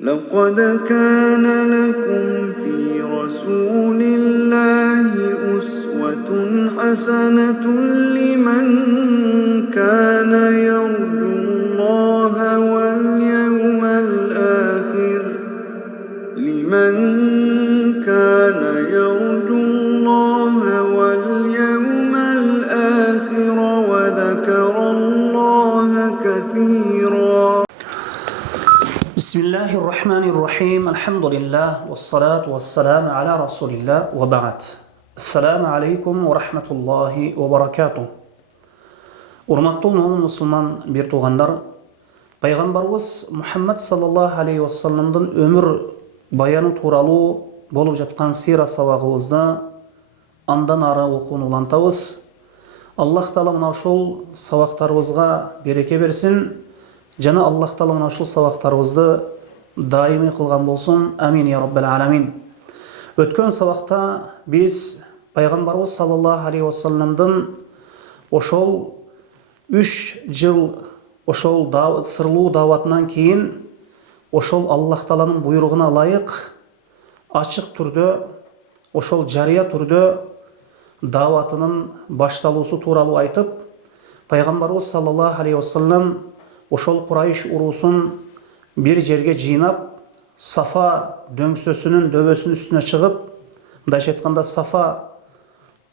لقد كان لكم في رسول الله أسوة حسنة لمن كان يرجو الله واليوم الآخر وذكر الله كثيرا. بسم الله الرحمن الرحيم. الحمد لله والصلاة والسلام على رسول الله وبعد. السلام عليكم ورحمة الله وبركاته. Урматтуу момун мусулман бир туугандар, пайгамбарыбыз Мухаммад саллаллаху алейхи вассаламдын өмүр баяны тууралуу болуп жаткан сира сабагыбызды андан ары окууну улантабыз. Аллах Таала мына ушул сабактарыбызга береке берсин. Жана Аллах Таала мына ушул сабактарыбызды даимий кылган болсун. Амин я раббал аламин. Өткөн сабакта биз пайгамбарыбыз саллаллаху алейхи вассаламдын ошол 3 жыл ошол сырлуу даватынан кийин ошол Аллах Тааланын буйругуна ылайык ачык түрдө ошол жарыя түрдө даватынын башталуусу тууралуу айтып, пайгамбарыбыз саллаллаху алейхи вассалам ошол Курайш уруусун бир жерге жыйнап, Сафа дөңсөсүнүн дөбөсүнүн үстүнө чыгып, мындайча айтканда Сафа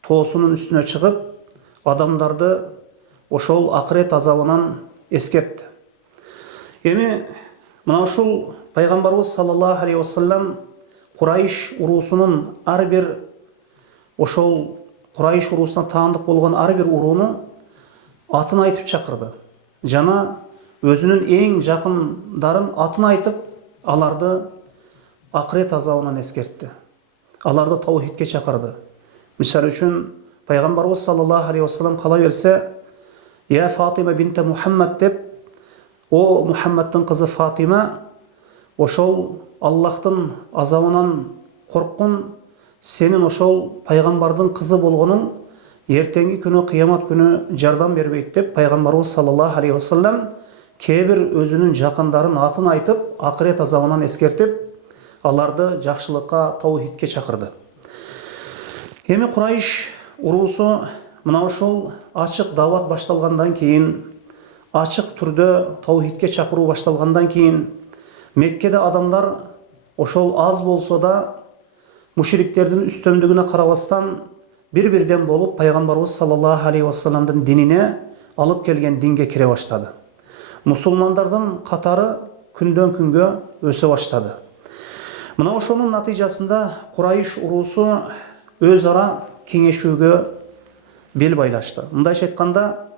тоосунун үстүнө чыгып, адамдарды ошол акырет азабынан эскертти. Эми мына ушул пайгамбарыбыз саллаллаху алейхи вассалам Курайш уруусунун ар бир ошол Курайш уруусуна таандык болгон ар бир урууну атын айтып чакырды. Жана өзүнүн эң жакындарын атын айтып, аларды акырет азабынан эскертти. Аларды таухидке чакырды. Мисалы үчүн пайгамбарыбыз саллаллаху алейхи вассалам кала берсе, «Я Фатима бинте Мухаммад» деп, «О Мухаммадтын кызы Фатима, ошол Аллахтын азабынан корккун, сенин ошол пайгамбардын кызы болгонуң эртеңки күнү кыямат күнү жардам бербейт» деп пайгамбарыбыз саллаллаху алейхи вассалам кээ бир өзүнүн жакындарын атын айтып, акырет азабынан эскертип, аларды жакшылыкка, таухидке чакырды. Эми Курайш уруусу мына ушул ачык дават башталгандан кийин, ачык түрдө таухидке чакыруу башталгандан кийин, Меккеде адамдар ошол аз болсо да мушриктердин үстөмдүгүнө карабастан бир-бирден болуп пайгамбарыбыз саллаллаху алейхи вассаламдын динине алып келген динге кире баштады. Мусулмандардын катары күндөн күнгө өсө баштады. Мына ошонун натыйжасында Курайш уруусу өз ара кеңешүүгө бел байлашты. Мындайча айтканда,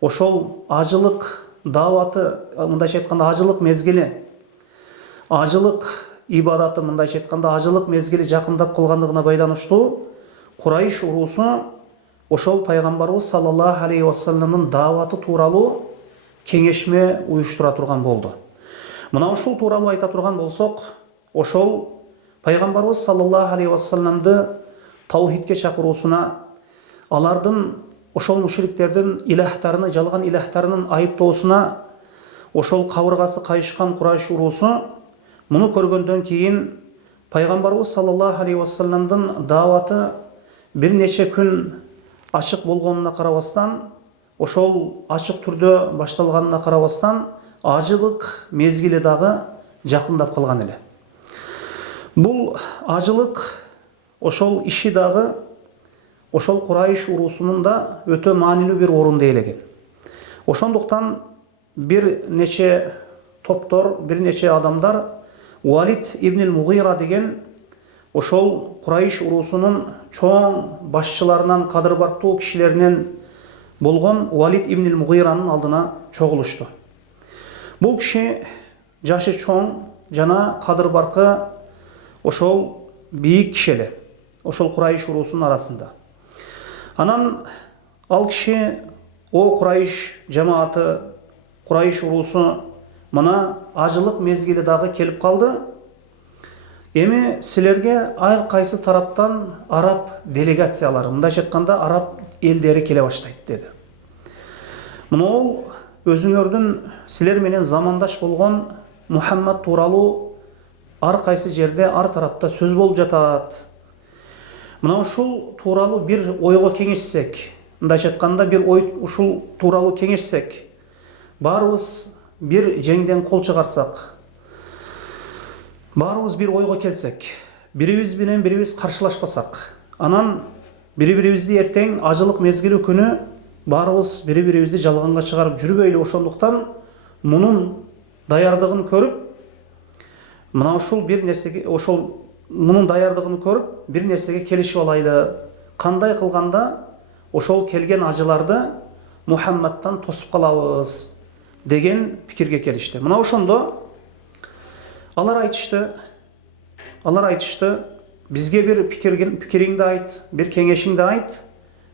ошол ажылык даваты, мындайча айтканда ажылык мезгили, ажылык ибадаты, мындайча айтканда ажылык мезгили жакындап калгандыгына байланыштуу Курайш уруусу ошол пайгамбарыбыз саллаллаху алейхи вассаламдын даваты тууралуу кеңешме уюштура турган болду. Мына ушул тууралуу айта турган болсок, ошол пайгамбарыбыз саллаллаху алейхи вассаламды таухидке чакыруусуна, алардын ошол мушриктердин илахтарыны, жалган илахтарынын айыптоосуна ошол кабыргасы кайышкан Курайш уруусу муну көргөндөн кийин пайгамбарыбыз саллаллаху алейхи вассаламдын даваты бир нече күн ачык болгонуна карабастан, ошол ачык түрдө башталганына карабастан, ажылык мезгили дагы жакындап калган эле. Бул ажылык ошол иши дагы ошол Курайш уруусунун да өтө маанилүү бир орунду ээлеген. Ошондуктан бир нече топтор, бир нече адамдар Валид ибн Мугира деген ошол Курайш уруусунун чоң башчыларынан, кадырбартуу кишилеринен болгон Валид ибн Мугиранын алдына чогулушту. Бул киши жашы чоң жана кадырбаркы ошол бийик киши эле, ошол Курайш уруусунун арасында. Анан ал киши: «О Курайш жамааты, Курайш уруусу, мына ажылык мезгили дагы келип калды. Эми силерге ар кайсы тараптан араб делегациялары, мындайча айтканда араб элдери келе баштайт» деди. Мына өзүңөрдүн силер менен замандаш болгон Мухаммад тууралуу ар кайсы жерде ар тарапта сөз болуп жатат. Мына ушул тууралуу бир ойго кеңешсек, мындайча айтканда бир ой ушул тууралуу кеңешсек, баарыбыз бир жеңден кол чыгарсак, баарыбыз бир ойго келсек, бирибиз менен бирибиз каршылашпасак, анан бири-бирибизди эртең ажылык мезгили күнү баарыбыз бири-бирибизди жалганга чыгарып жүрбөйлү. Ошондуктан мунун даярдыгын көрүп, мына ушул бир нерсеге мунун даярдыгын көрүп, бир нерсеге келишип алайлы. Кандай кылганда ошол келген ажыларды Мухаммадтан тосуп калабыз деген пикирге келишти. Мына ошондо алар айтышты, бизге бир пикириңди айт, бир кеңешиңди айт,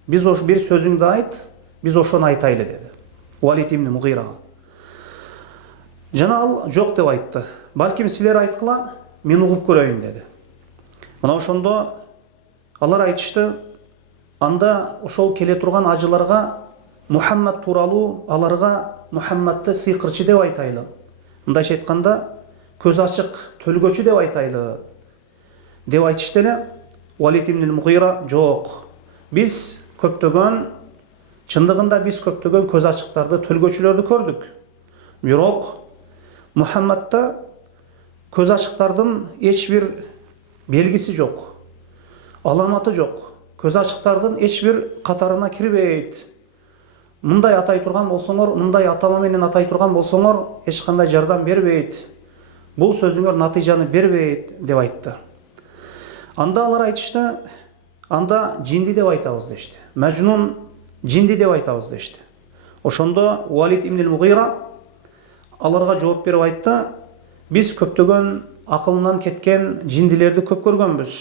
биз бир сөзүңдү айт, биз ошону айтайлы деди Валид ибн Мугирага. Жана ал жок деп айтты. Балким силер айткыла, мен угуп көрөйүн деди. Мына ошондо алар айтышты, анда ошол келе турган ажыларга Мухаммад тууралуу аларга Мухаммадты сыйкырчы деп айтайлы. Мындайча айтканда, көз ачык төлгөчү деп айтайлы деп айтышты эле. Валид ибн Мугира жок. Биз көптөгөн, чындыгында биз көптөгөн көз ачыктарды, төлгөчүлөрдү көрдүк. Бирок Мухаммадта көз ачыктардын эч бир белгиси жок, аламаты жок. Көз ачыктардын эч бир катарына кирбейт. Мындай атай турган болсоңор, мындай атама менен атай турган болсоңор, эч кандай жардам бербейт. Бул сөзүңөр натыйжаны бербейт деп айтты. Анда алар айтышты, анда жинди деп айтабыз дешти. Мәжнун жинди деп айтабыз дешти. Ошондо Валид ибн Мугира аларга жооп берип айтты, биз көптөгөн акылынан кеткен жиндилерди көп көргөнбүз.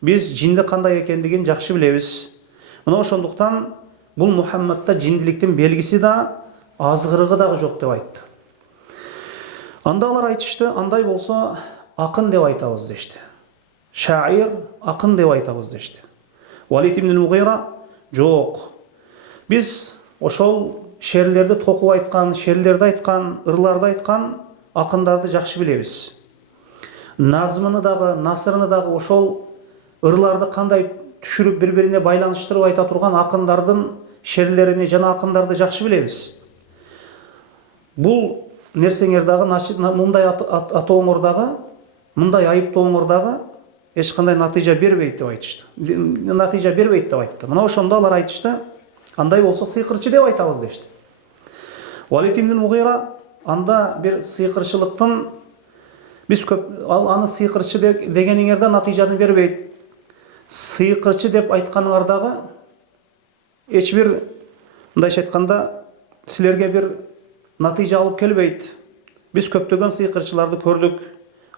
Биз жинди кандай экендигин жакшы билебиз. Мына ошондуктан бул Мухаммадта жиндиликтин белгиси да, азгырыгы дагы жок деп айтты. Анда алар айтышты, андай болсо акын деп айтабыз дешти. Шаир, акын деп айтабыз дешти. Валид ибн Мугира жок. Биз ошол шерлерди токуп айткан, шерлерди айткан, ырларды айткан акындарды жакшы билебиз. Назмыны дагы, насырыны дагы ошол ырларды кандай түшүрүп бири-бирине байланыштырып айта турган акындардын шерлерини жана акындарды жакшы билебиз. Бул нерсеңер дагы, мындай атооңор дагы, мындай айыптооңор дагы эч кандай натыйжа бербейт деп айтышты. Натыйжа бербейт деп айтты. Мына ошондо алар айтышты, андай болсо сыйкырчы деп айтабыз дешти. Валид ибн Мугира анда бир сыйкырчылыктын, биз көп аны сыйкырчы дегениңерде натыйжаны бербейт. Сыйкырчы деп айтканыңардагы эч бир, мындайча айтканда, силерге бир натыйжа алып келбейт. Биз көптөгөн сыйкырчыларды көрдүк.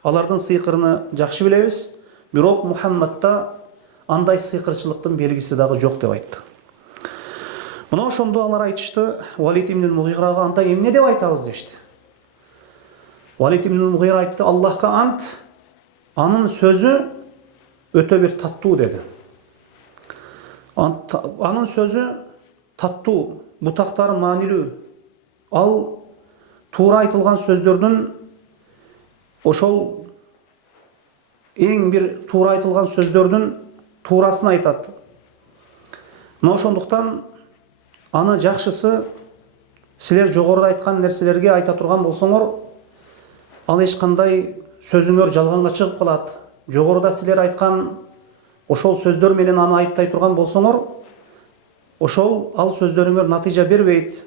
Алардын сыйкырыны жакшы билебиз. Бирок Мухаммадта андай сыйкырчылыктын белгиси дагы жок деп айтты. Мына ошондо алар айтышты, Валид ибн Мугирага анда эмне деп айтабыз дешти. Валид ибн Мугира айтты, Аллахка ант, анын сөзү өтө бир таттуу деди. Анын сөзү таттуу, бутактары маанилүү. Ал туура айтылган сөздөрдүн, ошол эң бир туура айтылган сөздөрдүн туурасын айтат. Мына ошондуктан аны жакшысы, силер жогоруда айткан нерселерге айта турган болсоңор, ал эч кандай сөзүңөр жалганга чыгып калат. Жогоруда силер айткан ошол сөздөр менен аны айыптай турган болсоңор, ошол ал сөздөрүңөр натыйжа бербейт.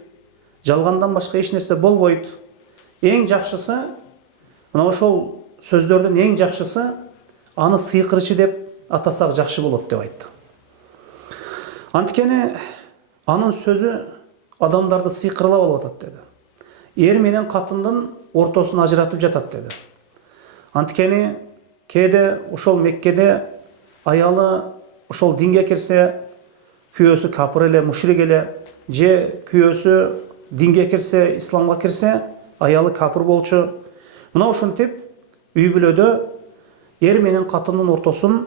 Жалгандан башка эч нерсе болбойт. Эң жакшысы, мына ошол сөздөрдүн эң жакшысы аны сыйкырчы деп атасак жакшы болот деп айтты. Анткени анын сөзү адамдарды сыйкырлап алып атат деди. Эр менен катындын ортосун ажыратып жатат деди. Анткени кээде ошол Меккеде аялы ошол динге кирсе, күйөөсү капыр эле, мушрик эле, же күйөөсү динге кирсе, исламга кирсе, аялы капыр болчу. Мына ошентип үй бүлөдө эр менен катындын ортосун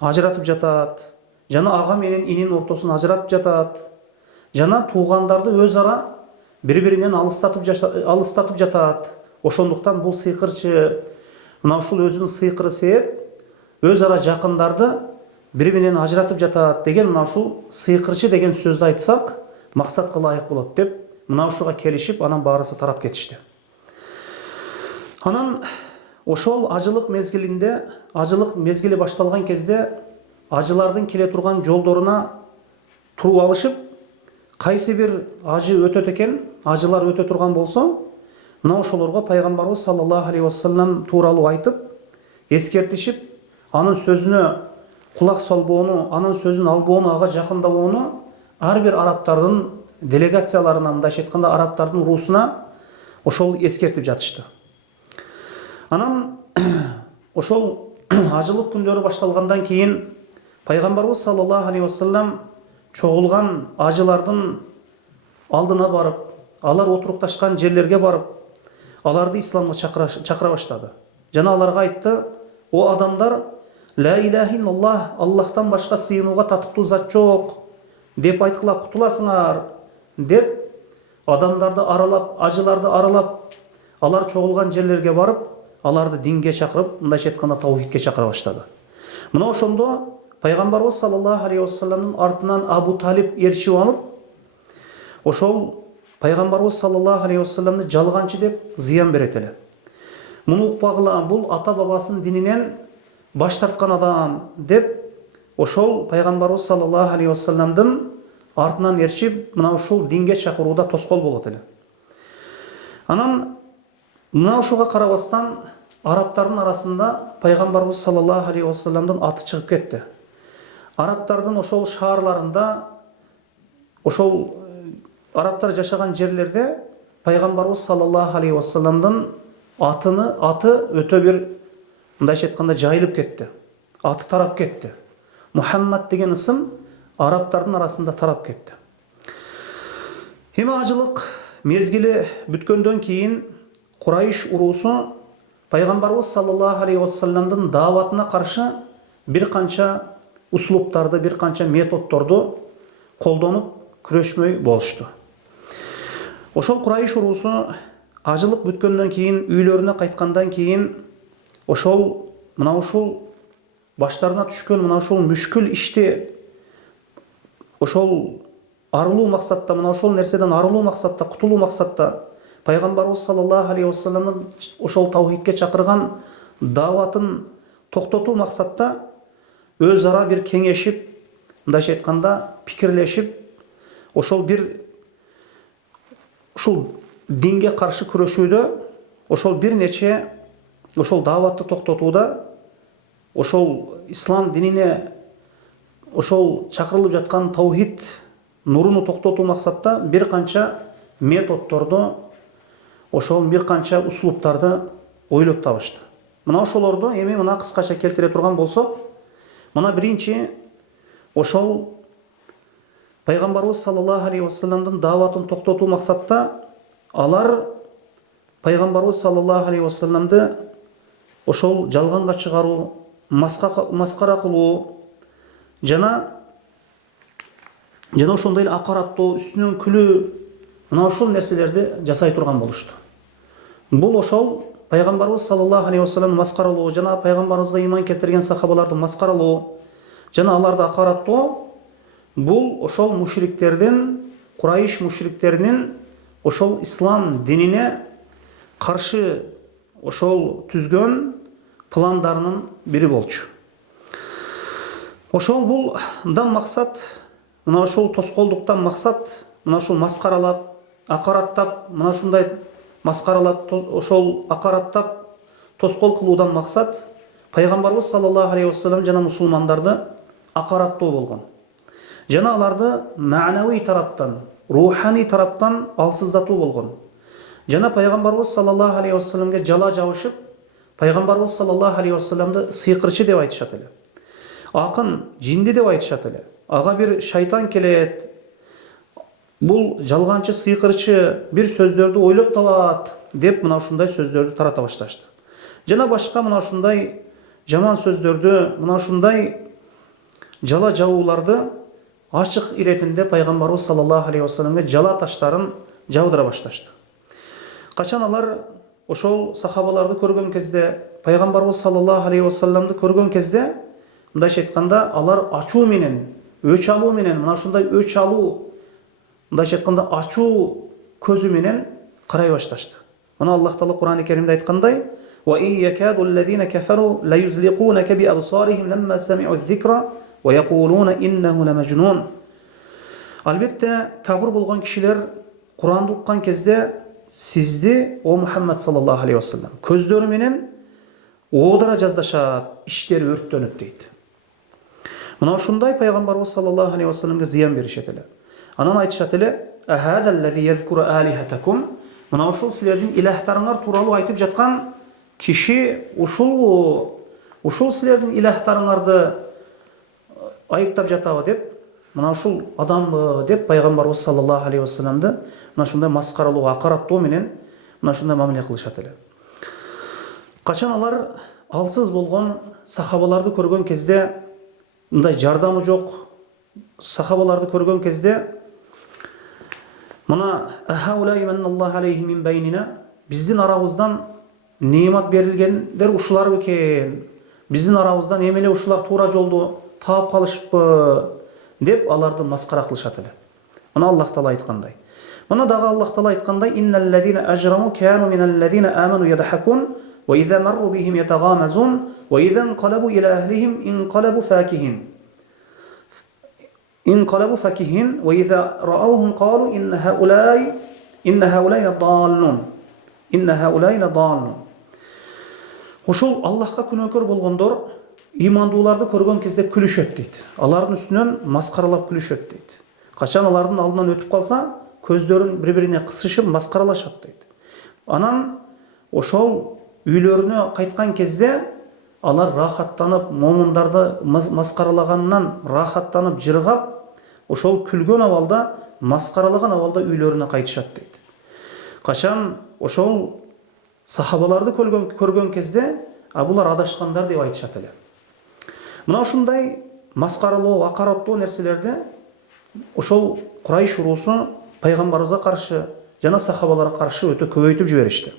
ажыратып жатат. Жана ага менен инин ортосун ажыратып жатат. Жана туугандарды өз ара бири-биринен алыстатып жатат. Ошондуктан бул сыйкырчы, мына ушул өзүнүн сыйкыры себеп өз ара жакындарды бири менен ажыратып жатат деген мына ушул сыйкырчы деген сөздү айтсак максатка ылайык болот деп мына ушуга келишип анан баарысы тарап кетишти. Анан ошол ажылык мезгили башталган кезде ажылардын келе турган жолдоруна туруп алышып, кайсы бир ажы өтөт экен, ажылар өтө турган болсо, мына ошолорго пайгамбарыбыз саллаллаху алейхи вассалам тууралуу айтып, эскертишип, анын сөзүнө кулак салбоону, анын сөзүн албоону, ага жакындабоону ар бир арабтардын делегацияларына, мындайча айтканда арабтардын руусуна ошол эскертип жатышты. Анан ошол ажылык күндөрү башталгандан кийин пайгамбарыбыз саллаллаху алейхи вассалам чогулган ажылардын алдына барып, алар отурукташкан жерлерге барып, аларды исламга чакыра баштады. Жана аларга айтты: "О адамдар, ла илаха иллаллах, Аллахтан башка сыйынууга татыктуу зат жок деп айткыла кутуласыңар" деп адамдарды аралап, ажыларды аралап, алар чогулган жерлерге барып, аларды динге чакырып, мындайча айтканда таухидке чакыра баштады. Мына ошондо пайгамбарыбыз саллаллаху алейхи вассаламдын артынан Абу Талиб ээрчип алып, ошол пайгамбарыбыз саллаллаху алейхи вассаламды жалганчы деп зыян берет эле. Муну укпагыла, бул ата бабасынын дининен баш тарткан адам деп ошол пайгамбарыбыз саллаллаху алейхи вассаламдын артынан ээрчип, мына ушул динге чакырууда тоскоол болот эле. Анан мына ушуга карабастан арабтардын арасында пайгамбарыбыз саллаллаху алейхи вассаламдын аты чыгып кетти. Арабтардын ошол шаарларында, ошол арабтар жашаган жерлерде пайгамбарыбыз саллаллаху алейхи вассаламдын аты өтө бир, мындайча айтканда, жайылып кетти. Аты тарап кетти. Мухаммад деген ысым арабтардын арасында тарап кетти. Эми ажылык мезгили бүткөндөн кийин Курайш уруусу пайгамбарыбыз саллаллаху алейхи вассаламдын дааватына каршы бир канча услуптарды, бир канча методдорду колдонуп күрөшмөй болушту. Ошол Курайш уруусу ажылык бүткөндөн кийин, үйлөрүнө кайткандан кийин ошол баштарына түшкөн мына ушул мүшкүл ишти ошол арылуу максатта, мына ошол нерседен арылуу максатта, кутулуу максатта пайгамбарыбыз саллаллаху алейхи вассаламдын ошол таухидке чакырган дааватын токтотуу максатта өз ара бир кеңешип, мындайча айтканда пикирлешип, ошол динге каршы күрөшүүдө, ошол бир нече ошол дааватты токтотууда, ошол ислам динине ошол чакырылып жаткан таухид нуруну токтотуу максатта бир канча методдорду, ошол бир канча услуптарды ойлоп табышты. Мына ошолорду эми мына кыскача келтире турган болсок, мына биринчи ошол пайгамбарыбыз саллаллаху алейхи вассаламдын дааватын токтотуу максатта алар пайгамбарыбыз саллаллаху алейхи вассаламды ошол жалганга чыгаруу, маскара кылуу жана ошондой эле акараттоо, үстүнөн күлүү, мына ошол нерселерди жасай турган болушту. Бул ошол пайгамбарыбыз саллаллаху алейхи вассаламды маскаралоо жана пайгамбарыбызга ыйман келтирген сахабаларды маскаралоо жана аларды акараттоо, бул ошол мушриктердин, Курайш мушриктеринин ошол ислам динине каршы ошол түзгөн пландарынын бири болчу. Ошол булдан максат, мына ошол тоскоолдуктан максат, мына ошол маскаралап, акараттап, мына ушундай маскаралап, ошол акараттап, тоскоол кылуудан максат пайгамбарыбыз саллаллаху алейхи вассалам жана мусулмандарды акараттоо болгон. Жана аларды маанавий тараптан, руханий тараптан алсыздатуу болгон. Жана пайгамбарыбыз саллаллаху алейхи вассаламга жала жабышып, пайгамбарыбыз саллаллаху алейхи вассаламды сыйкырчы деп айтышат эле. Акын, жинди деп айтышат эле. Ага бир шайтан келет. Бул жалганчы, сыйкырчы, бир сөздөрдү ойлоп табат деп мына ушундай сөздөрдү тарата башташты. Жана башка мына ушундай жаман сөздөрдү, мына ушундай жала жабууларды ачык иретинде пайгамбарыбыз саллаллаху алейхи вассаламга жала таштарын жаудыра башташты. Качан алар ошол сахабаларды көргөн кезде, пайгамбарыбыз саллаллаху алейхи вассаламды көргөн кезде, мындайча айтканда, алар ачуу менен, өч алуу менен, мына ушундай өч алуу, мындайча айтканда, ачуу көзү менен карай башташты. Мына Аллах Таала Кур'ан-ы Керимде айткандай: "Ва ин якаду аллазина кафару ла юзлиqunaka bi absarihim lamma sami'u adh-dhikra wa yaquluna innahu lamajnun." Албетте, кафир болгон кишилер Куранды уккан кезде сизди, о Мухаммад саллаллаху алейхи вассалам, көздөрү менен оодара жаздашат, иштери өрттөнөт дейт. Мына ушундай пайгамбарыбыз саллаллаху алейхи вассаламга зыян беришет эле. Анан айтышат эле: "Ахада аллази yazkuru alihatakum." Мына ушул силердин илахтарыңар тууралуу айтып жаткан киши ушулбу? Ушул силердин илахтарыңарды айыптап жатабы деп, мына ушул адамбы деп пайгамбарыбыз саллаллаху алейхи вассаламды мына ушундай маскаралуу, акараттоо менен мына ушундай мамиле кылышат эле. Качан алар алсыз болгон сахабаларды көргөн кезде, мындай жардамы жок сахабаларды көргөн кезде, мына ахаулай манналлаху алейхи мин байнина, биздин арабыздан немат берилгендер ушулар бекен, биздин арабыздан эмеле ушулар туура жолду таап калышпы деп аларды маскара кылышат эле. Мына Аллах Таала айткандай. Мына дагы Аллах Таала айткандай: "Инналлазина ажраму кану миналлазина аману yadhakun wa idha marru bihim yataghamazun wa idha inqalabu ila ahlihim inqalabu fakihin." انقلبوا فكهين وإذا رأوهم قالوا إن هؤلاء ضالون إن هؤلاء ضالون. Ошол Аллахка күнөөкөр болгондор имандууларды көргөн кезде күлүшөт дейт. Алардын үстүнөн маскаралап күлүшөт дейт. Качан алардын алдынан өтүп калса, көздөрүн бири-бирине кысышып маскаралашат дейт. Анан ошол үйлөрүнө кайткан кезде алар рахаттанып, момундарды маскаралагандан рахаттанып, жыргап, ошол күлгөн абалда, маскаралаган абалда үйлөрүнө кайтышат дейт. Качан ошол сахабаларды көргөн кезде, булар адашкандар деп айтышат эле. Мына ушундай маскаралоо, акараттоо нерселерди ошол Курайш уруусу пайгамбарыбызга каршы жана сахабаларга каршы өтө көбөйтүп жиберишти.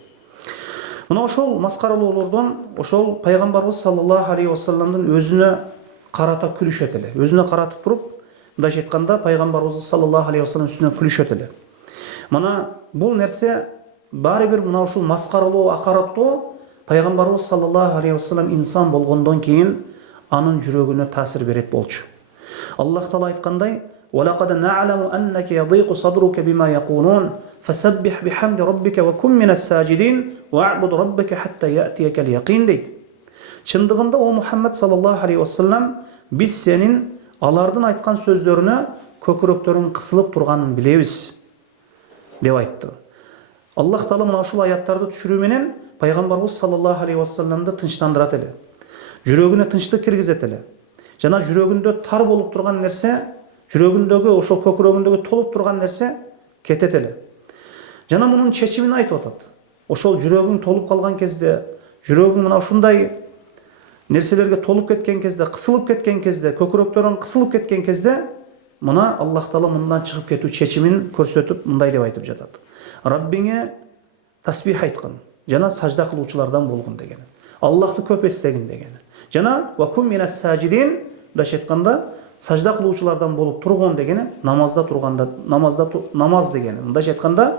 Мына ошол маскаралоолордон ошол пайгамбарыбыз саллаллаху алейхи вассаламдын өзүнө карата күлүшөт эле. Өзүнө каратып туруп, мындайча айтканда, пайгамбарыбыз саллаллаху алейхи вассалам үстүнөн күлүшөт эле. Мына бул нерсе баары бир мына ушул маскаралоо, акараттоо пайгамбарыбыз саллаллаху алейхи вассалам инсан болгондон кийин анын жүрөгүнө таасир берет болчу. Аллах Таала айткандай: "Валакад на'ламу аннака ядиqu sadruka bima yaqulun fasabbih bihamdi rabbika wa kun minas sajidin wa'bud rabbaka hatta ya'tiyaka al-yaqin." дейт. Чындыгында о Мухаммад саллаллаху алейхи вассалам, биз сенин алардын айткан сөздөрүнө көкүрөктөрүң кысылып турганын билебиз деп айтты. Аллах Таала мына ушул аяттарды түшүрүү менен пайгамбарыбыз саллаллаху алейхи вассаламды тынчтандырат эле. Жүрөгүнө тынчтык киргизет эле. Жана жүрөгүндө тар болуп турган нерсе, жүрөгүндөгү, ошол көкүрөгүндөгү толуп турган нерсе кетет эле. Жана мунун чечимин айтып атат. Ошол жүрөгүң толуп калган кезде, жүрөгүң мына ушундай нерселерге толуп кеткен кезде, кысылып кеткен кезде, көкүрөктөрүң кысылып кеткен кезде, мына Аллах Таала мындан чыгып кетүү чечимин көрсөтүп, мындай деп айтып жатат: "Раббиңе тасбих айткын, жана сажда кылуучулардан болгон" деген. Аллахты көп эстегин деген. Жана "Ва кун минас сажидин" деп айтканда, сажда кылуучулардан болуп тургон дегени намазда турганда, намаз дегени. Мындайча айтканда,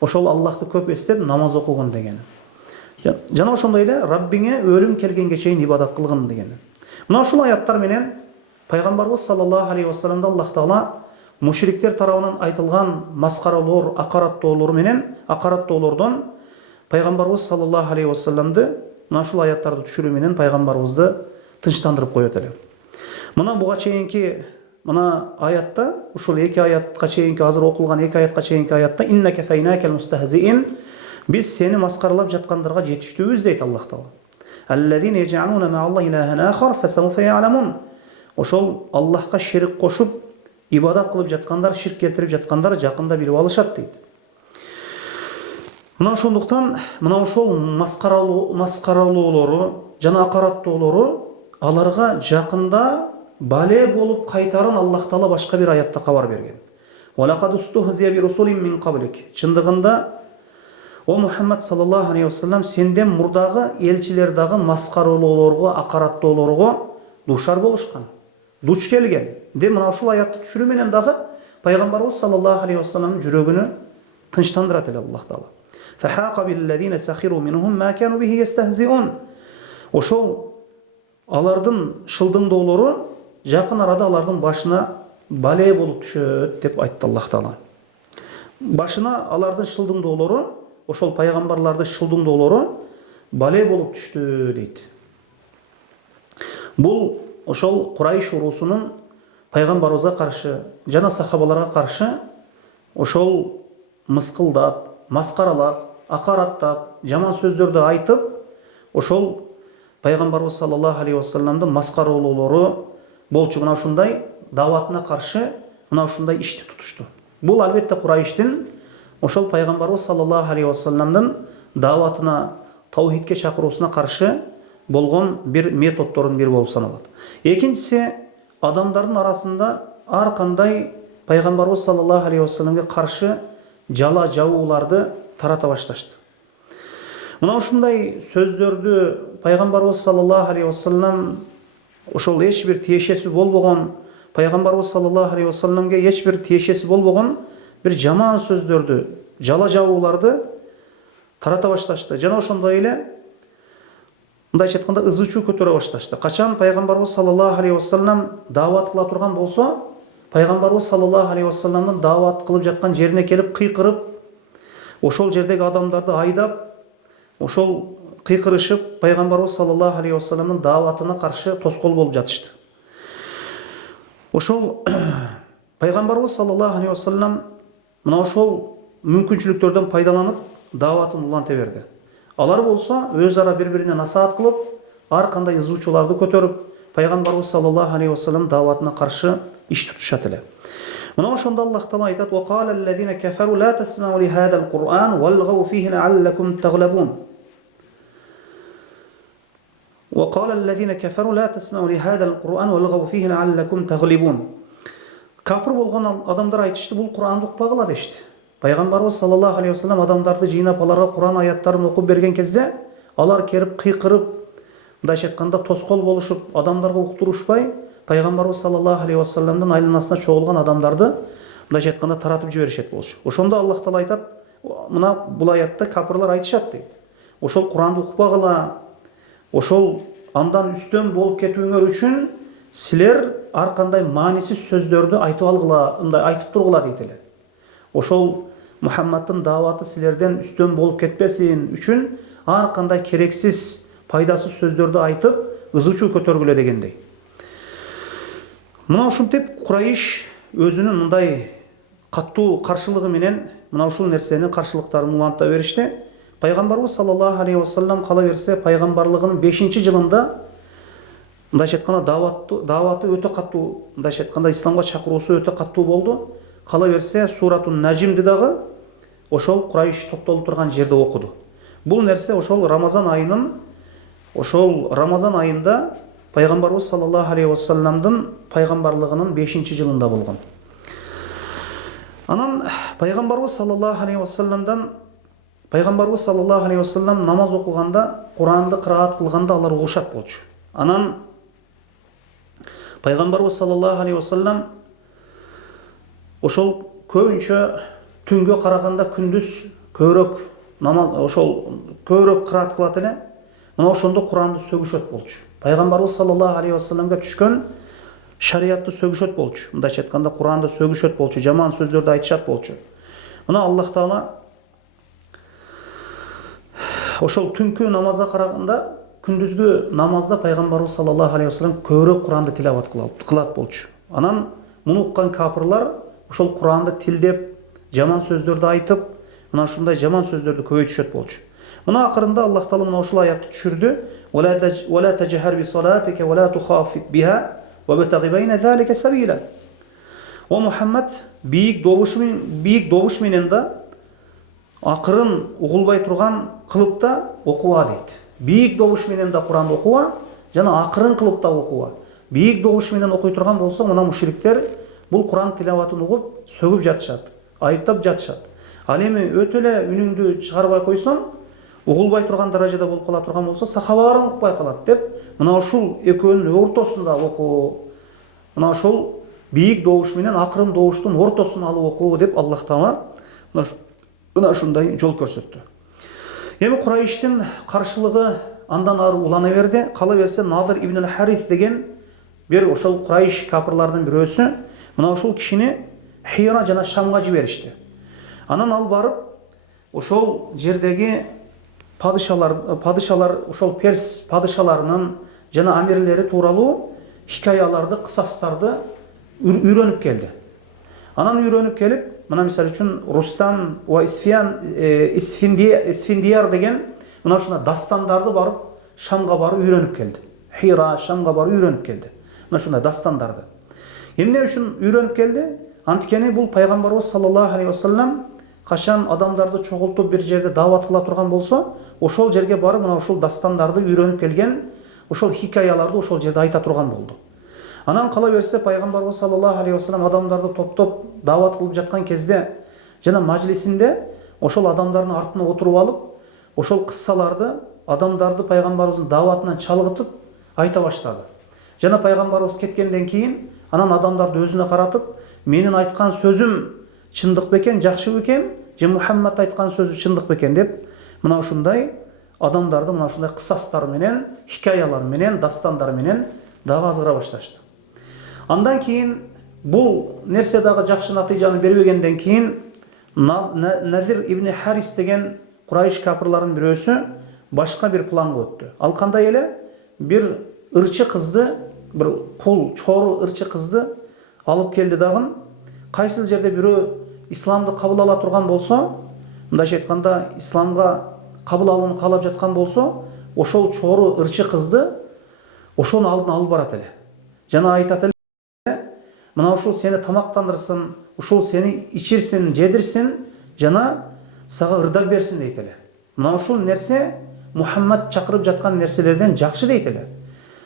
ошол Аллахты көп эстеп намаз окугон дегени. Жана ошондой эле Раббиңе өлүм келгенге чейин ибадат кылгын дегени. Мына ушул аяттар менен пайгамбарыбыз саллаллаху алейхи вассаламды Аллах Таала мушриктер тарабынан айтылган маскаралоор, акараттоолор менен, акараттоолордон пайгамбарыбыз саллаллаху алейхи вассаламды мына ушул аяттарды түшүрүү менен пайгамбарыбызды тынчтандырып коет эле. Мына буга чейинки мына аятта, ушул эки аятка чейинки, азыр окулган эки аятка чейинки аятта "Иннака файнакал мустахзиин" биз сени маскаралап жаткандарга жетиштүүбүз дейт Аллах Таала. "Аллазина яж'алуна ма'аллахи илахан ахар фасауфа я'ламун." Ошол Аллахка шерик кошуп ибадат кылып жаткандар, ширк келтирип жаткандар жакында билип алышат дейт. Мына ошондуктан мына ошол маскаралоолору жана акараттоолору аларга жакында бале болуп кайтарын Аллах Таала башка бир аятта кабар берген. "Валакад устухзия би русулин мин qablик." Чындыгында О Мухаммад саллаллаху алейхи вассалам, сенден мурдагы элчилер дагы маскаралоолорго, акараттоолорго душар болушкан, дуч келген. Де мына ушул аятты түшүрүү менен дагы пайгамбарыбыз саллаллаху алейхи вассаламдын жүрөгүнө тынчтандырат эле Аллах Таала. Фахаqa биллазина сахиру минхум ма кану бихи ястахзиун. Ошол алардын шылдыңдоолору жакын арада алардын башына бале болуп түшөт деп айтты Аллах Таала. Башына алардын шылдыңдоолору, ошол пайгамбарлардын шылдыңдоолору бале болуп түштү дейт. Бул ошол Курайш урусунун пайгамбарыбызга каршы жана сахабаларга каршы ошол мыскылдап, маскаралап, акараттап, жаман сөздөрдү айтып, ошол пайгамбарыбыз саллаллаху алейхи вассаламдын маскаралоолору болчу. Мына ушундай даватына каршы мына ушундай ишти тутушту. Бул албетте Курайштин ошол пайгамбарыбыз саллаллаху алейхи вассаламдын даватына, таухидке чакыруусуна каршы болгон бир методдордун бири болуп саналат. Экинчиси, адамдардын арасында ар кандай пайгамбарыбыз саллаллаху алейхи вассаламга каршы жала жабууларды тарата башташты. Мына ушундай сөздөрдү пайгамбарыбыз саллаллаху алейхи вассалам ошол эч бир тиешеси болбогон, пайгамбарыбыз саллаллаху алейхи вассаламга эч бир тиешеси болбогон бир жаман сөздөрдү, жала жабууларды тарата башташты. Жана ошондой эле мындайча айтканда ызы чуу көтөрө башташты. Качан пайгамбарыбыз саллаллаху алейхи вассалам даават кыла турган болсо, пайгамбарыбыз саллаллаху алейхи вассаламдын даават кылып жаткан жерине келип кыйкырып, ошол жердеги адамдарды айдап, ошол кыйкырышып, пайгамбарыбыз саллаллаху алейхи вассаламдын дааватына каршы тоскоол болуп жатышты. Ошол пайгамбарыбыз саллаллаху алейхи вассалам мына ошол мүмкүнчүлүктөрдөн пайдаланып дааватын уланта берди. Алар болсо өз ара бири-бирине насаат кылып, ар кандай ызуучуларды көтөрүп, пайгамбарыбыз саллаллаху алейхи вассалам дааватына каршы иш тутушат эле. Мына ошондо Аллах Таала айтат: "Ва кала аллазина кафару ла тасмау ли хадал Кур'ан валгау фихи лааллакум таглабун." Ва кала аллазина кафару ла тасмау ли хадал Кур'ан валгау фихи лааллакум таглибун. Кафир болгон адамдар айтышты, бул Кур'анды укпагыла дешти. Пайгамбарыбыз саллаллаху алейхи вассалам адамдарды жыйнап аларга Кур'ан аяттарын окуп берген кезде, алар келип кыйкырып, мындайча айтканда тоскоол болушуп, адамдарга уктурушпай, пайгамбарыбыз саллаллаху алейхи вассаламдын айланасына чогулган адамдарды мындайча айтканда таратып жиберишет болчу. Ошондо Аллах Таала айтат, мына бул аятта капырлар айтышат дейт. Ошол Кур'анды укпагыла, ошол андан үстөн болуп кетүүңөр үчүн силер ар кандай маанисиз сөздөрдү айтып алгыла, мындай айтып тургула дейт эле. Ошол Мухаммадтын дааваты силерден үстөн болуп кетпесин үчүн ар кандай керексиз, пайдасыз сөздөрдү айтып, ызы чуу көтөргүлө дегендей. Мына ушинтип Курайш өзүнүн мындай каттуу каршылыгы менен мына ушул нерсенин каршылыктарын уланта беришти. Пайгамбарыбыз саллаллаху алейхи вассалам кала берсе пайгамбарлыгынын 5-жылында мындайча айтканда дааваты өтө каттуу, мындайча айтканда исламга чакыруусу өтө каттуу болду. Кала берсе Суратун Najmди дагы ошол Курайш топтолуп турган жерде окуду. Бул нерсе ошол Рамазан айында пайгамбарыбыз саллаллаху алейхи вассаламдын пайгамбарлыгынын 5-жылында болгон. Анан пайгамбарыбыз саллаллаху алейхи вассалам намаз окуганда, Куранды кыраат кылганда алар угушат болчу. Анан пайгамбарыбыз саллаллаху алейхи вассалам ошол көбүнчө түнгө караганда күндүз көбүрөөк намаз, ошол көбүрөөк кыраат кылат эле. Мына ошондо Куранды сөгүшөт болчу. Пайгамбарыбыз саллаллаху алейхи вассаламга түшкөн шариятты сөгүшөт болчу. Мындайча айтканда Куранды сөгүшөт болчу, жаман сөздөрдү айтышат болчу. Мына Аллах Таала ошол түнкү намазга караганда күндүзгү намазда пайгамбарыбыз саллаллаху алейхи вассалам көбүрөөк Куранды тилават кылат болчу. Анан муну уккан капырлар ошол Куранды тилдеп, жаман сөздөрдү айтып, мына ушундай жаман сөздөрдү көбөйтүшөт болчу. Мына акырында Аллах Таала мына ушул аятты түшүрдү. "Вала тажхар би салатика вала тухафит биха ва бтаги байна залика сабила." О Мухаммад, бийик добуш менен да акырын угулбай турган кылыпта окуа дейт. Бийик добуш менен да Куранды окуа, жана акырын кылыпта окуа. Бийик добуш менен окуй турган болсо, мына мушриктер бул Куран тилаватын угуп сөгүп жатышат, айыптап жатышат. Ал эми өтө эле үнүңдү чыгарбай койсоң, угулбай турган даражада болуп кала турган болсо, сахабалар укпай калат деп, мына ушул экөөнүн ортосунда окуу, мына ушул бийик добуш менен акырын добуштун ортосун алып окуу деп Аллах Таала мына ушундай жол көрсөттү. Эми Курайштин каршылыгы андан ары улана берди. Кала берсе Надыр ибн Харис деген бир ошол Курайш капырларынын бирөөсү мына ушул кишини Хира жана Шамга жиберишти. Анан ал барып ошол жердеги падышалар, ошол Перс падышаларынын жана амирлери тууралуу хикаяларды, кысастарды үйрөнүп келди. Анан үйрөнүп келип, мына мисалы үчүн Рустам ва Исфиндияр деген мына ушундай дастандарды барып Шамга барып үйрөнүп келди. Хира, Шамга барып үйрөнүп келди. Мына ушундай дастандарды. Эмне үчүн үйрөнүп келди? Анткени бул пайгамбарыбыз саллаллаху алейхи вассалам качан адамдарды чогултуп бир жерде даават кыла турган болсо, ошол жерге барып мына ушул дастандарды үйрөнүп келген, ошол хикаяларды ошол жерде айта турган болду. Анан кала берсе пайгамбарыбыз саллаллаху алейхи вассалам адамдарды топтоп даават кылып жаткан кезде жана мажлисинде ошол адамдардын артына отуруп алып, ошол кыссаларды адамдарды пайгамбарыбыздын дааватынан чалгытып айта баштады. Жана пайгамбарыбыз кеткенден кийин анан адамдарды өзүнө каратып, менин айткан сөзүм чындык бекен, жакшы бекен, же Мухаммад айткан сөзү чындык бекен деп, мына ушундай адамдарды мына ушундай кыссастар менен, хикаялар менен, дастандар менен дагы азгыра башташты. Андан кийин бул нерсе дагы жакшы натыйжаны бербегенден кийин Назир ибн Харис деген Курайш капырларынын бирөөсү башка бир планга өттү. Ал кандай эле? Бир ырчы кызды, бир кул, чору ырчы кызды алып келди дагы. Кайсыл жерде бирөө исламды кабыл ала турган болсо, мындайча айтканда, исламга кабыл алууну каалап жаткан болсо, ошол чору ырчы кызды ошонун алдына алып барат эле. Жана айтат эле, мына ушул сени тамактандырсын, ушул сени ичирсин, жедирсин, жана сага ырдап берсин дейт эле. Мына ушул нерсе Мухаммад чакырып жаткан нерселерден жакшы дейт эле.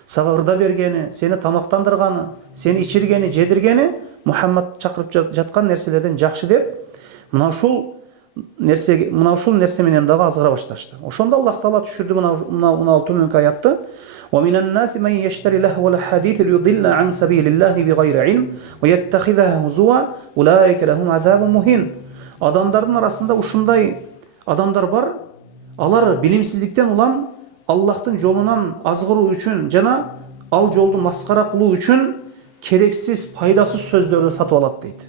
Сага ырда бергени, сени тамактандырганы, сени ичиргени, жедиргени Мухаммад чакырып жаткан нерселерден жакшы деп, мына ушул нерсе менен дагы азгыра башташты. Ошондо Аллах Таала түшүрдү мына төмөнкү аятты. وَمِنَ النَّاسِ مَن يَشْتَرِي لَهْوَ الْحَدِيثِ لِيُضِلَّ عَنْ سَبِيلِ اللَّهِ بِغَيْرِ عِلْمٍ وَيَتَّخِذَهُ هُزُوًا أُولَٰئِكَ لَهُمْ عَذَابٌ مُهِينٌ. Адамдардын арасында ушундай адамдар бар. Алар билимсиздиктен улам Аллахтын жолунан азгыруу үчүн жана ал жолду маскара кылуу үчүн керексиз, пайдасыз сөздөрдү сатып алат дейт.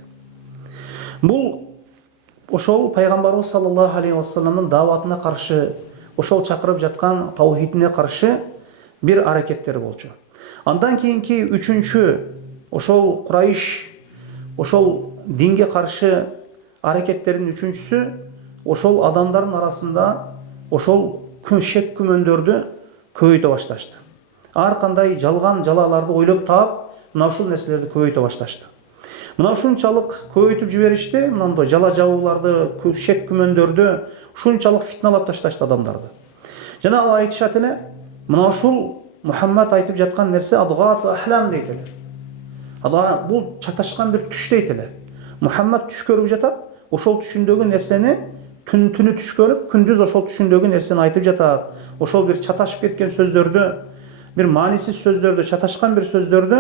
Бул ошол пайгамбарыбыз саллаллаху алейхи вассаламдын дааватына каршы, ошол чакырып жаткан таухидине каршы бир аракеттери болчу. Андан кийинки үчүнчү ошол Курайш, ошол динге каршы аракеттердин үчүнчүсү ошол адамдардын арасында ошол шек күмөндөрдү көбөйтө башташты. Ар кандай жалган жалаларды ойлоп таап, мына ушул нерселерди көбөйтө башташты. Мына ушунчалык көбөйтүп жиберишти, мындай жала жабууларды, шек күмөндөрдү ушунчалык фитналап ташташты адамдарды. Жана ал айтышат эле, мына ушул Мухаммад айтып жаткан нерсе адгас ахлам дейт эле. Бул чаташкан бир түш дейт эле. Мухаммад түш көрүп жатат, ошол түшүндөгү нерсени түнү түш көрүп, күндүз ошол түшүндөгү нерсени айтып жатат. Ошол бир чаташып кеткен сөздөрдү, бир маанисиз сөздөрдү, чаташкан бир сөздөрдү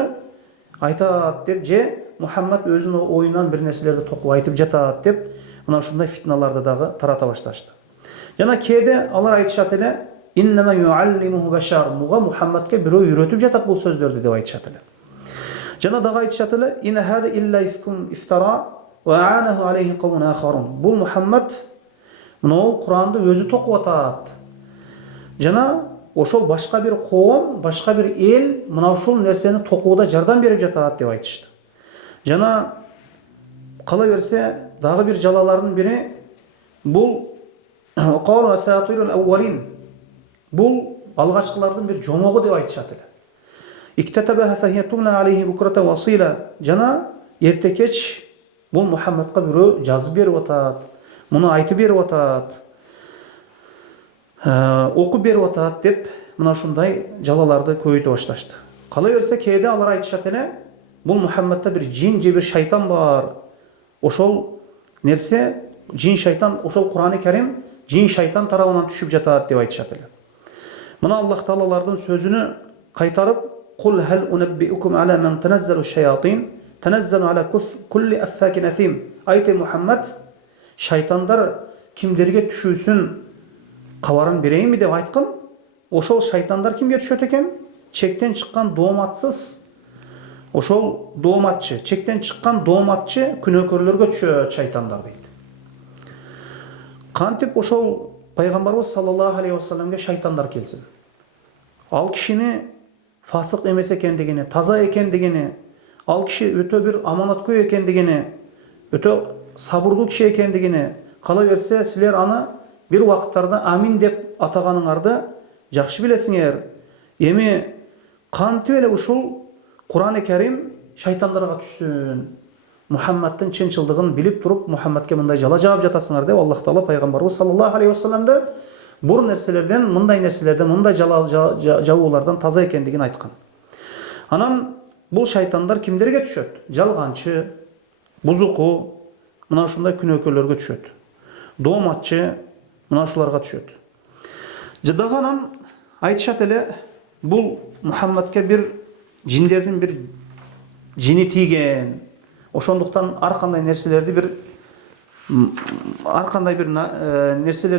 айтат деп, же Мухаммад өзүнүн оюнан бир нерселерди токуп айтып жатат деп, мына ушундай фитналарды дагы тарата башташты. Жана кээде алар айтышат эле, иннама юаллимуху башар, муга Мухаммадке бирөө үйрөтүп жатат бул сөздөрдү деп айтышат эле. Жана дагы айтышат эле, инна хада илля ифкун ифтара ва аанаху алейхи кавмун ахарун. Бул Мухаммад мына Куранды өзү токуп атат. Жана ошол башка бир коом, башка бир эл мына ушул нерсени токууда жардам берип жатат деп айтышты. Жана кала берсе дагы бир жалалардын бири бул калу асатирул аввалин. Бул алгачкылардын бир жомогу деп айтышат эле. Иктатабаха фахиятуна алейхи букрата васила. Жана эрте кеч бул Мухаммадка бирөө жазып берип атат, муну айтып берип атат, окуп берип атат деп, мына ушундай жалаларды көбөйтө башташты. Кала берсе кээде алар айтышат эле, бул Мухаммадда бир жин же бир шайтан бар. Ошол нерсе жин шайтан, ошол Кур'ан-ы Карим жин шайтан тарабынан түшүп жатат деп айтышат эле. Мына Аллах Таалалардын сөзүнө кайтарып, "Кул хал унаббиукум ала ман таназзалу шаятин, таназзалу ала кулли аффакин асим." Айты Мухаммад, шайтандар кимдерге түшүүсүн кабарын берейинби деп айткан. Ошол шайтандар кимге түшөт экен? Чектен чыккан дооматсыз, ошол дооматчы, чектен чыккан дооматчы күнөөкөрлөргө түшөт шайтандар дейт. Кантип ошол пайгамбарыбыз саллаллаху алейхи вассаламга шайтандар келсин. Ал кишини фасык эмес экендигини, таза экендигини, ал киши өтө бир аманаткөй экендигини, өтө сабырдуу киши экендигини, кала берсе силер аны бир убакыттарда амин деп атаганыңарды жакшы билесиңер. Эми кантип эле ушул Кур'ан-ы Карим шайтандарга түшсүн? Мухаммадтын чынчылдыгын билип туруп, Мухаммадке мындай жала жаап жатасыңар деп Аллах Таала пайгамбарыбыз саллаллаху алейхи вассаламды бур нерселерден, мындай жала жабуулардан таза экендигин айткан. Анан бул шайтандар кимдерге түшөт? Жалганчы, бузуку, мына ушундай күнөөкөрлөргө түшөт. Дооматчы, мына ушуларга түшөт. Жадаган айтышат эле, бул Мухаммадке бир жиндердин бир жини тийген. Ошондуктан ар кандай нерселерди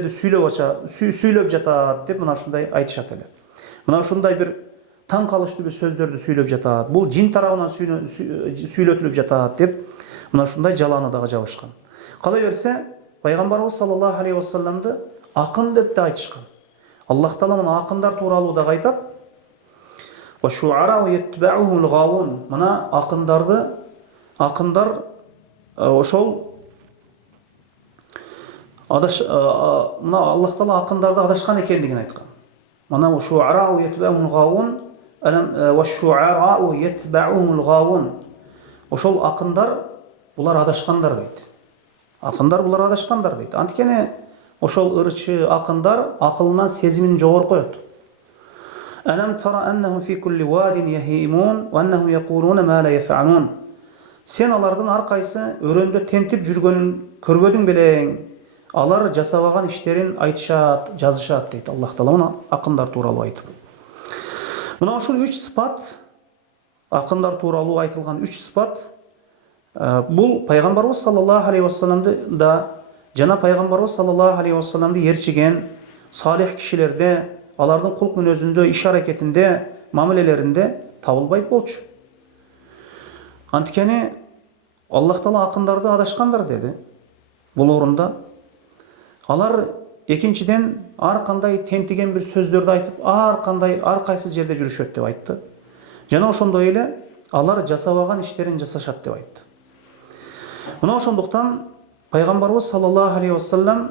сүйлөп жатат деп мына ушундай айтышат эле. Мына ушундай бир таң калыштуу бир сөздөрдү сүйлөп жатат. Бул жин тарабынан сүйлөтүлүп жатат деп мына ушундай жаланы дагы жабышкан. Кала берсе, пайгамбарыбыз саллаллаху алейхи вассаламды акын деп да айтышкан. Аллах Таала мына акындар тууралуу да айтат. Мына акындар ошол мына Аллах Таала акындарды адашкан экендигин айткан. Мына ошол акындар булар адашкандар дейт. Акындар булар адашкандар дейт. Анткени ошол ырчы акындар акылынан сезимин жогору коет. Алам тара аннахум фи кулли вадин яхимун ва аннахум якулуна ма ла яфалун. Сен алардын ар кайсы өрөндө тентип жүргөнүн көрбөдүң белең? Алар жасабаган иштерин айтышат, жазышат дейт Аллах Таала мына акындар тууралуу айтып. Мына ушул 3 сыпат, акындар тууралуу айтылган 3 сыпат, бул пайгамбарыбыз саллаллаху алейхи вассаламды да жана пайгамбарыбыз саллаллаху алейхи вассаламды ээрчиген салих кишилерде, алардын кулк мүнөзүндө, иш аракетинде, мамилелеринде табылбайт болчу. Анткени Аллах Таала акындарды адашкандар деди. Бул орунда алар экинчиден ар кандай тентиген бир сөздөрдү айтып, ар кайсы жерде жүрүшөт деп айтты. Жана ошондой эле алар жасабаган иштерин жасашат деп айтты. Мына ошондуктан пайгамбарыбыз саллаллаху алейхи вассалам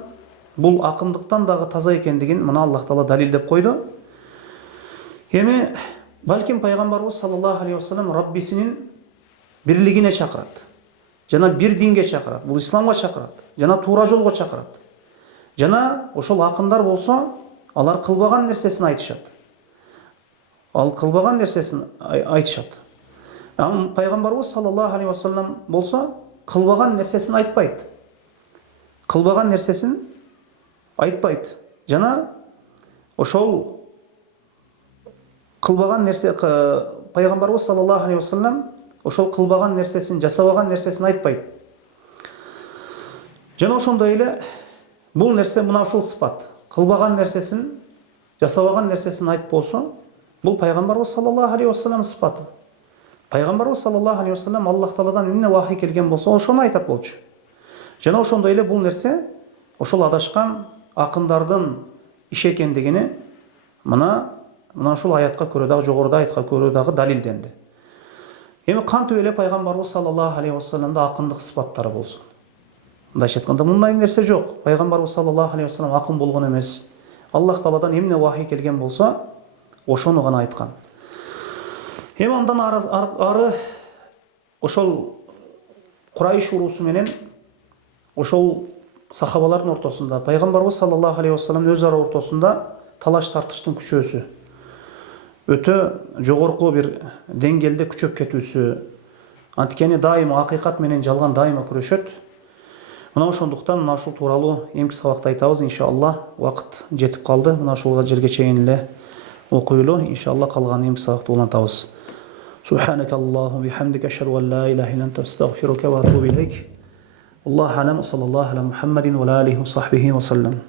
бул акындыктан дагы таза экендигин мына Аллах Таала далилдеп койду. Эми балким пайгамбарыбыз саллаллаху алейхи вассалам Раббисинин бирлигине чакырат. Жана бир динге чакырат. Бул исламга чакырат. Жана туура жолго чакырат. Жана ошол акындар болсо, алар кылбаган нерсесин айтышат. Ал кылбаган нерсесин айтышат. Пайгамбарыбыз саллаллаху алейхи вассалам болсо, кылбаган нерсесин айтпайт. Кылбаган нерсесин айтпайт. Жана ошол кылбаган нерсе пайгамбарыбыз саллаллаху алейхи вассалам ошол кылбаган нерсесин, жасабаган нерсесин айтпайт. Жана ошондой эле бул нерсе мына ушул сыпат. Кылбаган нерсесин, жасабаган нерсесин айтып болсо, бул пайгамбарыбыз саллаллаху алейхи вассалам сыпаты. Пайгамбарыбыз саллаллаху алейхи вассалам Аллах Тааладан эмне вахий келген болсо, ошону айтат болчу. Жана ошондой эле бул нерсе ошол адашкан акындардын иш экендигини мына ушул аятка көрө дагы, жогоруда аятка көрө дагы далилденди. Эми кантип эле пайгамбарыбыз саллаллаху алейхи вассаламда акындык сыпаттары болсун? Мындайча айтканда, мындай нерсе жок. Пайгамбарыбыз саллаллаху алейхи вассалам акын болгон эмес. Аллах Тааладан эмне вахий келген болсо, ошону гана айткан. Эми андан ары ошол Курайш урусу менен ошол сахабалардын ортосунда, пайгамбарыбыз саллаллаху алейхи вассаламдын өз ара ортосунда талаш тартыштын күчөөсү, өтө жогорку бир деңгээлде күчөп кетүүсү, анткени дайыма акыйкат менен жалган дайыма күрөшөт. Мына ошондуктан мына ушул тууралуу эмки сабакта айтабыз иншаллах. Убакыт жетип калды. Мына ушул жерге чейин эле окуйлу. Иншаллах калган эмки сабакты улантабыз. سبحانك اللهم وبحمدك أشهد أن لا إله إلا أنت أستغفرك وأتوب إليك. الله أعلم وصلى الله على محمد وعلى آله وصحبه وسلم.